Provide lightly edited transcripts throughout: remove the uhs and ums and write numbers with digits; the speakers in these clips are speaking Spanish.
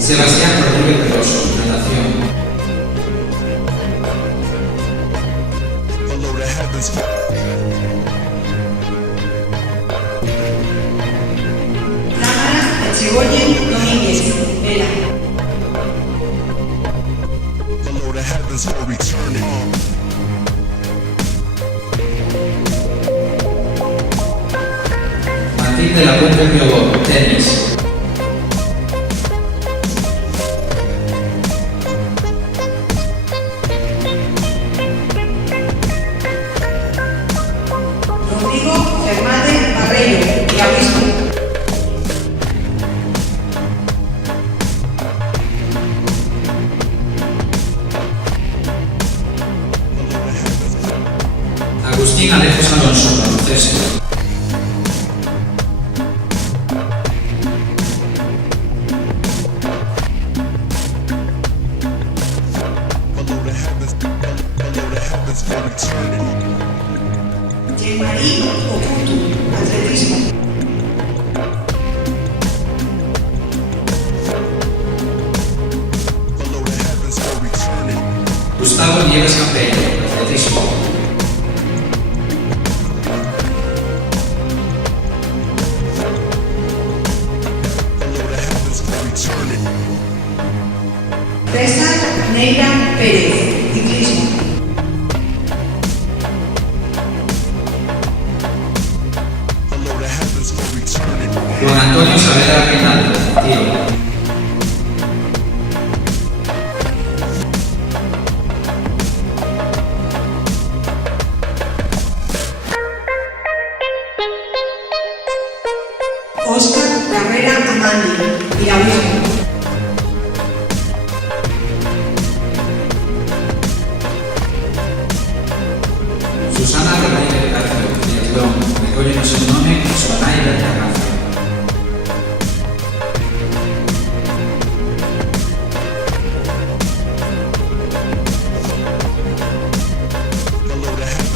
Sebastián Rodríguez Peroso, natación. Cámara Echegoyen Domínguez, vela. Martín de la Puente Piobó, tenis. Rodrigo Fernández Barreiro, piragüismo. Agustín Alejos Alonso, baloncesto. Jean-Marie Oputu, atletismo. Gustavo Nieves Campeño, atletismo. César Neira Pérez, ciclismo. Juan Antonio Saavedra Reinaldo, tiro. Óscar Carrera Amandi, piragüismo. Susana Rodríguez García, triatlón. Recógenos el nome, Soanai Berta García.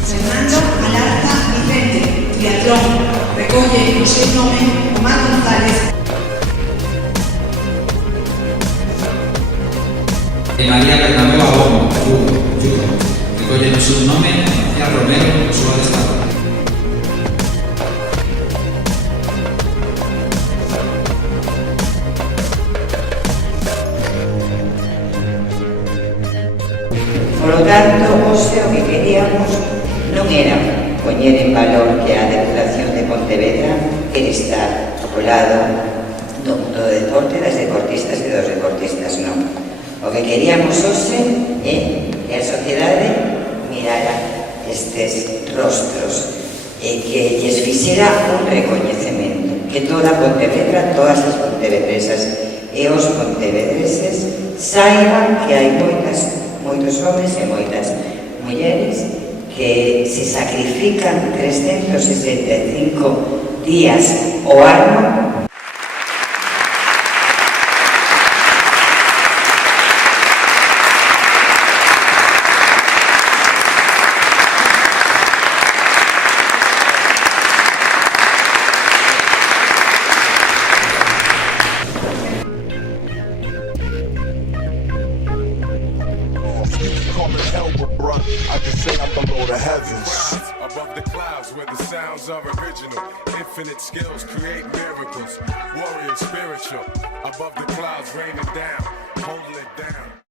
Fernando Alarza Vicente, triatlón. Recoge o seu nome Omar González. E María Bernabéu Abomo, judo. Recógenos el nome, María Romero, súa de estado. Polo tanto, hoxe o que queríamos non era poñer en valor que a Deputación de Pontevedra quere estar ao lado do deporte, das deportistas e dos deportistas, non. O que queríamos hoxe é que a sociedade mirara estes rostros e que lles fixera un recoñecemento, que toda Pontevedra, todas as pontevedresas e os pontevedreses saiban que hai moitos homens e moitas mulleres que se sacrifican 365 días ao ano Come and help a brother. front, I can say I'm below the heavens. Rise above the clouds where the sounds are original. Infinite skills create miracles. Warrior spiritual. Above the clouds raining down, holding it down.